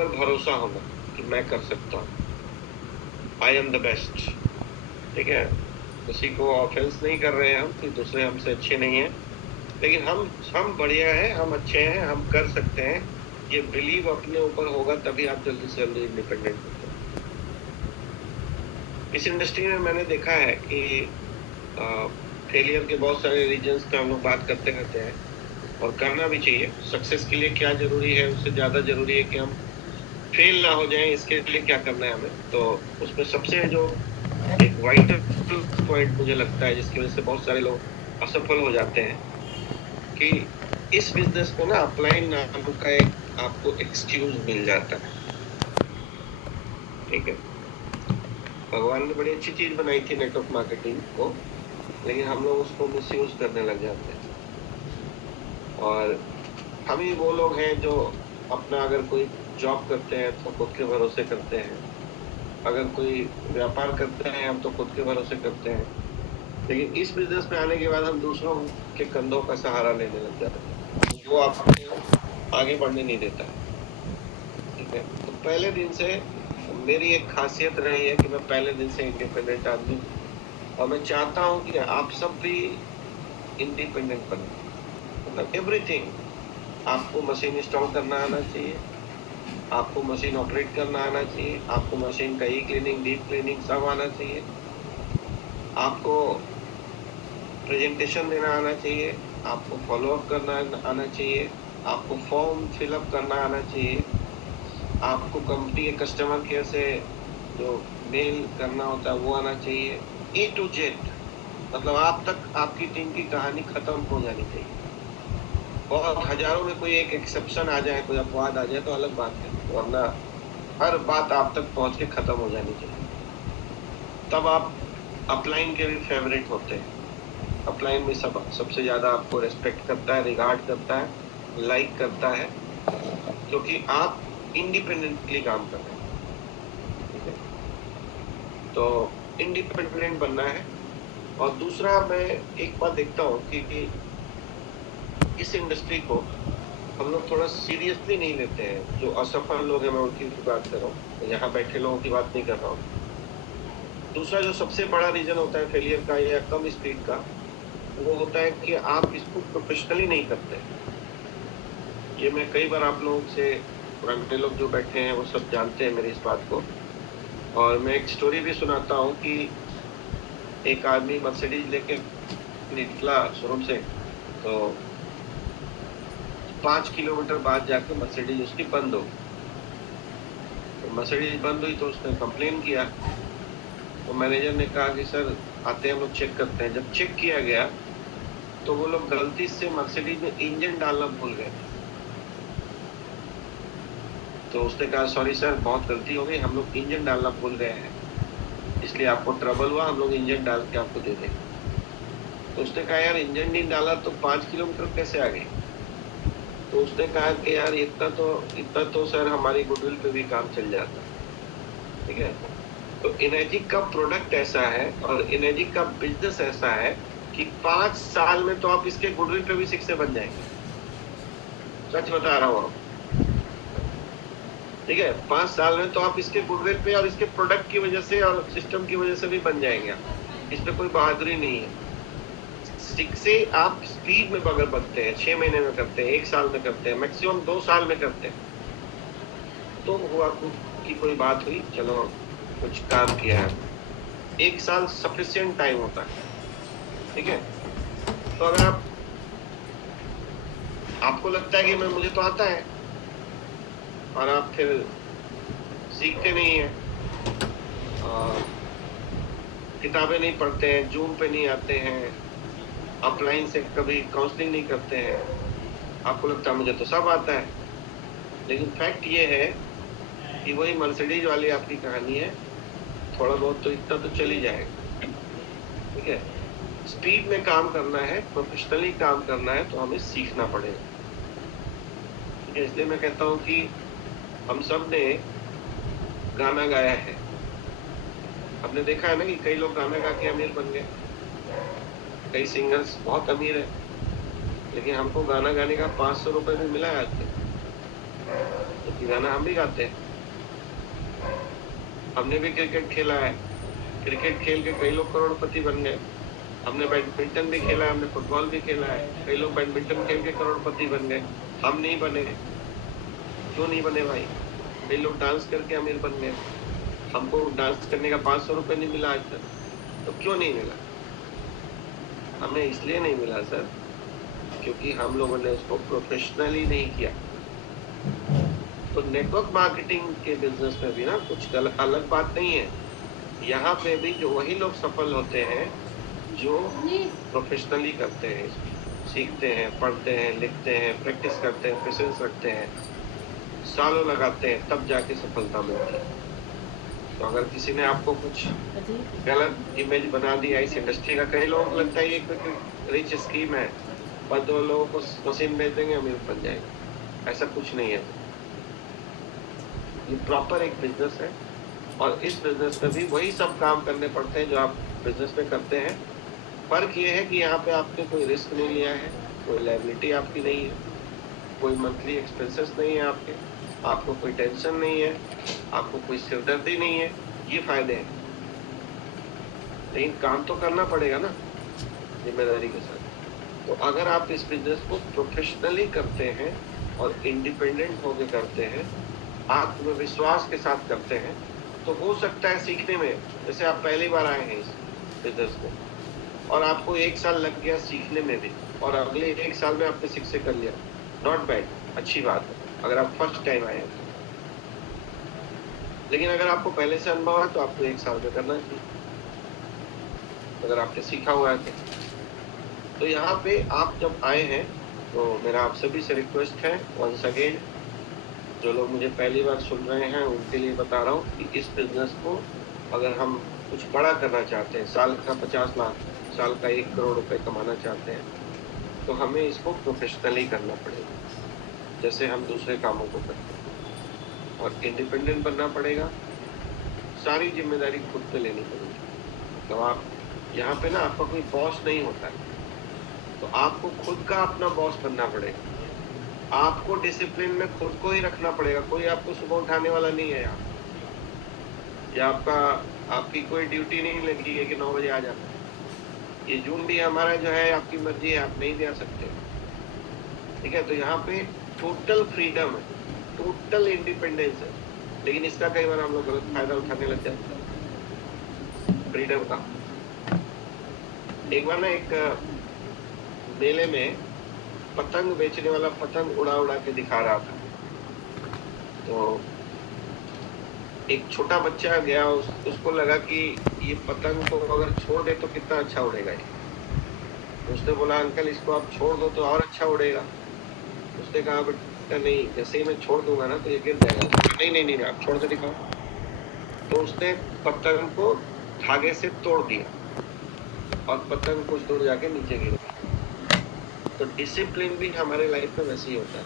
ऊपर भरोसा होना कि मैं कर सकता हूँ, आई एम द बेस्ट। ठीक है, किसी को ऑफेंस नहीं कर रहे हैं हम कि दूसरे हमसे अच्छे नहीं हैं, लेकिन हम बढ़िया हैं, हम अच्छे हैं, हम कर सकते हैं। ये बिलीव अपने ऊपर होगा तभी आप जल्दी से जल्दी इंडिपेंडेंट होते हैं। इस इंडस्ट्री में मैंने देखा है कि फेलियर के बहुत सारे रीजंस पे हम लोग बात करते रहते हैं, और करना भी चाहिए। सक्सेस के लिए क्या जरूरी है, उससे ज्यादा जरूरी है कि हम फेल ना हो जाएं, इसके लिए क्या करना है हमें। तो उसमें सबसे जो एक वाइटल पॉइंट मुझे लगता है जिसकी वजह से बहुत सारे लोग असफल हो जाते हैं, कि इस बिजनेस में ना अपलाइन नाम का एक आपको एक्सक्यूज मिल जाता है। ठीक है, भगवान ने बड़ी अच्छी चीज बनाई थी नेटवर्क मार्केटिंग को, लेकिन हम लोग उसको मिसयूज करने लग जाते हैं। और हम ही वो लोग हैं जो अपना अगर कोई जॉब करते हैं तो खुद के भरोसे करते हैं, अगर कोई व्यापार करते हैं हम तो खुद के भरोसे करते हैं, लेकिन इस बिजनेस में आने के बाद हम दूसरों के कंधों का सहारा लेने लग जाते हैं, वो आपको आगे बढ़ने नहीं देता है। ठीक है, तो पहले दिन से मेरी एक खासियत रही है कि मैं पहले दिन से इंडिपेंडेंट आदमी हूँ, और मैं चाहता हूँ कि आप सब भी इंडिपेंडेंट बने। मतलब एवरीथिंग, आपको मशीन इंस्टॉल करना आना चाहिए, आपको मशीन ऑपरेट करना आना चाहिए, आपको मशीन का ई क्लीनिंग, डीप क्लीनिंग सब आना चाहिए, आपको प्रेजेंटेशन देना आना चाहिए, आपको फॉलोअप करना आना चाहिए, आपको फॉर्म फिलअप करना आना चाहिए, आपको कंपनी के कस्टमर केयर से जो मेल करना होता है वो आना चाहिए, ए टू जेड। मतलब आप तक आपकी टीम की कहानी खत्म हो जानी चाहिए। और हजारों में कोई एक एक्सेप्शन आ जाए, कोई अपवाद आ जाए तो अलग बात है, वरना हर बात आप तक पहुंच के खत्म हो जानी चाहिए। तब आप अपलाइन के भी फेवरेट होते हैं। अपलाइन में सबसे ज्यादा आपको रेस्पेक्ट करता है, रिगार्ड करता है, लाइक करता है, क्योंकि आप इंडिपेंडेंटली काम कर रहे हैं। ठीक है, तो इंडिपेंडेंट बनना है। और दूसरा, मैं एक बात देखता हूँ कि इस इंडस्ट्री को हम लोग थोड़ा सीरियसली नहीं लेते हैं। जो असफल लोग हैं मैं उनकी बात कर रहा हूँ, यहाँ बैठे लोगों की बात नहीं कर रहा हूँ। दूसरा जो सबसे बड़ा रीजन होता है फेलियर का या कम स्पीड का, वो होता है कि आप इसको प्रोफेशनली नहीं करते। ये मैं कई बार आप लोगों से, पुराने लोग जो बैठे हैं वो सब जानते हैं मेरी इस बात को। और मैं एक स्टोरी भी सुनाता हूँ कि एक आदमी मर्सिडीज लेके निकला शोरूम से, तो 5 किलोमीटर बाद जाके मर्सिडीज उसकी बंद हो गई। तो मर्सिडीज बंद हुई तो उसने कंप्लेन किया, तो मैनेजर ने कहा कि सर आते हैं हम लोग चेक करते हैं। जब चेक किया गया तो वो लोग गलती से मर्सिडीज में इंजन डालना भूल गए। तो उसने कहा सॉरी सर, बहुत गलती हो गई, हम लोग इंजन डालना भूल गए हैं, इसलिए आपको ट्रबल हुआ, हम लोग इंजन डाल के आपको दे देंगे। तो उसने कहा यार इंजन नहीं डाला तो 5 किलोमीटर कैसे आ गई? तो उसने कहा कि यार इतना तो सर हमारी गुडविल पे भी काम चल जाता। ठीक है, तो एनर्जिक का प्रोडक्ट ऐसा है और एनर्जिक का बिजनेस ऐसा है कि 5 साल में तो आप इसके गुडविल पे भी 6 से बन जाएंगे। सच बता रहा हूँ। ठीक है, 5 साल में तो आप इसके गुडविल पे और इसके प्रोडक्ट की वजह से और सिस्टम की वजह से भी बन जाएंगे। इसमें कोई बहादुरी नहीं है। 6 से आप स्पीड में अगर बनते हैं, 6 महीने में करते हैं, 1 साल में करते हैं, मैक्सिमम 2 साल में करते हैं, तो हुआ की कोई बात हुई, चलो कुछ काम किया है। 1 साल सफिशिएंट टाइम होता है। ठीक है, तो अगर आपको लगता है कि मुझे तो आता है, और आप फिर सीखते नहीं है, किताबें नहीं पढ़ते हैं, जूम पे नहीं आते हैं, अपलाइन से कभी काउंसलिंग नहीं करते हैं, आपको लगता है मुझे तो सब आता है, लेकिन फैक्ट ये है कि वही मर्सिडीज वाली आपकी कहानी है। थोड़ा बहुत तो इतना तो चल ही जाएगा। ठीक है, स्पीड में काम करना है, प्रोफेशनली काम करना है, तो हमें सीखना पड़ेगा। ठीक है, इसलिए मैं कहता हूँ कि हम सब ने गाना गाया है। हमने देखा है ना कि कई लोग गाना गा के अमीर बन गए, कई सिंगर्स बहुत अमीर है, लेकिन हमको गाना गाने का 500 रुपए भी मिला है आज तक। तो गाना हम भी गाते हैं। हमने भी क्रिकेट खेला है, क्रिकेट खेल के कई लोग करोड़पति बन गए। हमने बैडमिंटन भी खेला है, हमने फुटबॉल भी खेला है, कई लोग बैडमिंटन खेल के करोड़पति बन गए। हम नहीं बने, क्यों नहीं बने भाई? कई लोग डांस करके अमीर बन गए, हमको डांस करने का 500 रुपये नहीं मिला आज तक, तो क्यों नहीं मिला? हमें इसलिए नहीं मिला सर, क्योंकि हम लोगों ने उसको प्रोफेशनली नहीं किया। तो नेटवर्क मार्केटिंग के बिजनेस में भी ना कुछ अलग बात नहीं है। यहाँ पे भी जो वही लोग सफल होते हैं जो प्रोफेशनली करते हैं, सीखते हैं, पढ़ते हैं, लिखते हैं, प्रैक्टिस करते हैं, पेशेंस रखते हैं, सालों लगाते हैं, तब जाके सफलता मिलती है। तो अगर किसी ने आपको कुछ गलत इमेज बना दिया इस इंडस्ट्री का, कई लोगों को लगता है ये कोई रिच स्कीम है, बस 2 लोगों को मशीन बेच देंगे अमीर बन जाएगा। ऐसा कुछ नहीं है। ये प्रॉपर एक बिजनेस है, और इस बिजनेस में भी वही सब काम करने पड़ते हैं जो आप बिजनेस में करते हैं। फर्क ये है कि यहाँ पे आपने कोई रिस्क नहीं लिया है, कोई लायबिलिटी आपकी नहीं है, कोई मंथली एक्सपेंसेस नहीं है आपको कोई टेंशन नहीं है, आपको कोई सिरदर्दी नहीं है। ये फायदे हैं, लेकिन काम तो करना पड़ेगा ना जिम्मेदारी के साथ। तो अगर आप इस बिजनेस को प्रोफेशनली करते हैं और इंडिपेंडेंट होके करते हैं, आत्मविश्वास के साथ करते हैं, तो हो सकता है सीखने में, जैसे आप पहली बार आए हैं इस बिजनेस में और आपको 1 साल लग गया सीखने में भी, और अगले 1 साल में आपने शिक्षे कर लिया, नॉट बैड, अच्छी बात है अगर आप फर्स्ट टाइम आए हैं। लेकिन अगर आपको पहले से अनुभव है तो आपको 1 साल में करना चाहिए, अगर आपने सीखा हुआ है तो। यहाँ पे आप जब आए हैं तो मेरा आप सभी से रिक्वेस्ट है, वंस अगेन, जो लोग मुझे पहली बार सुन रहे हैं उनके लिए बता रहा हूँ कि इस बिजनेस को अगर हम कुछ बड़ा करना चाहते हैं, साल का 50 लाख, साल का 1 करोड़ रुपए कमाना चाहते हैं, तो हमें इसको प्रोफेशनली करना पड़ेगा, जैसे हम दूसरे कामों को करते हैं, और इंडिपेंडेंट बनना पड़ेगा। सारी जिम्मेदारी खुद पे लेनी पड़ेगी। तो आप यहाँ पे ना, आपका कोई बॉस नहीं होता है, तो आपको खुद का अपना बॉस बनना पड़ेगा। आपको डिसिप्लिन में खुद को ही रखना पड़ेगा, कोई आपको सुबह उठाने वाला नहीं है यहाँ, या आपकी कोई ड्यूटी नहीं लगी है कि 9 बजे आ जाना। ये जून भी हमारा जो है आपकी मर्जी है, आप नहीं दे सकते, ठीक है। तो यहाँ पे टोटल फ्रीडम है, टोटल इंडिपेंडेंस है, लेकिन इसका कई बार हम लोग गलत फायदा उठाने लग जाते हैं फ्रीडम का। एक बार ना एक मेले में पतंग बेचने वाला पतंग उड़ा उड़ा के दिखा रहा था, तो एक छोटा बच्चा गया, उसको लगा कि ये पतंग को अगर छोड़ दे तो कितना अच्छा उड़ेगा ये। उसने बोला, अंकल इसको आप छोड़ दो तो और अच्छा उड़ेगा। उसने कहा, बेटा नहीं, जैसे ही मैं छोड़ दूंगा ना तो ये गिर जाएगा। नहीं नहीं नहीं, आप छोड़ के दिखाओ। तो उसने पतंग को धागे से तोड़ दिया और पतंग कुछ दूर जाके नीचे गिर गई। तो डिसिप्लिन भी हमारे लाइफ में वैसे ही होता है।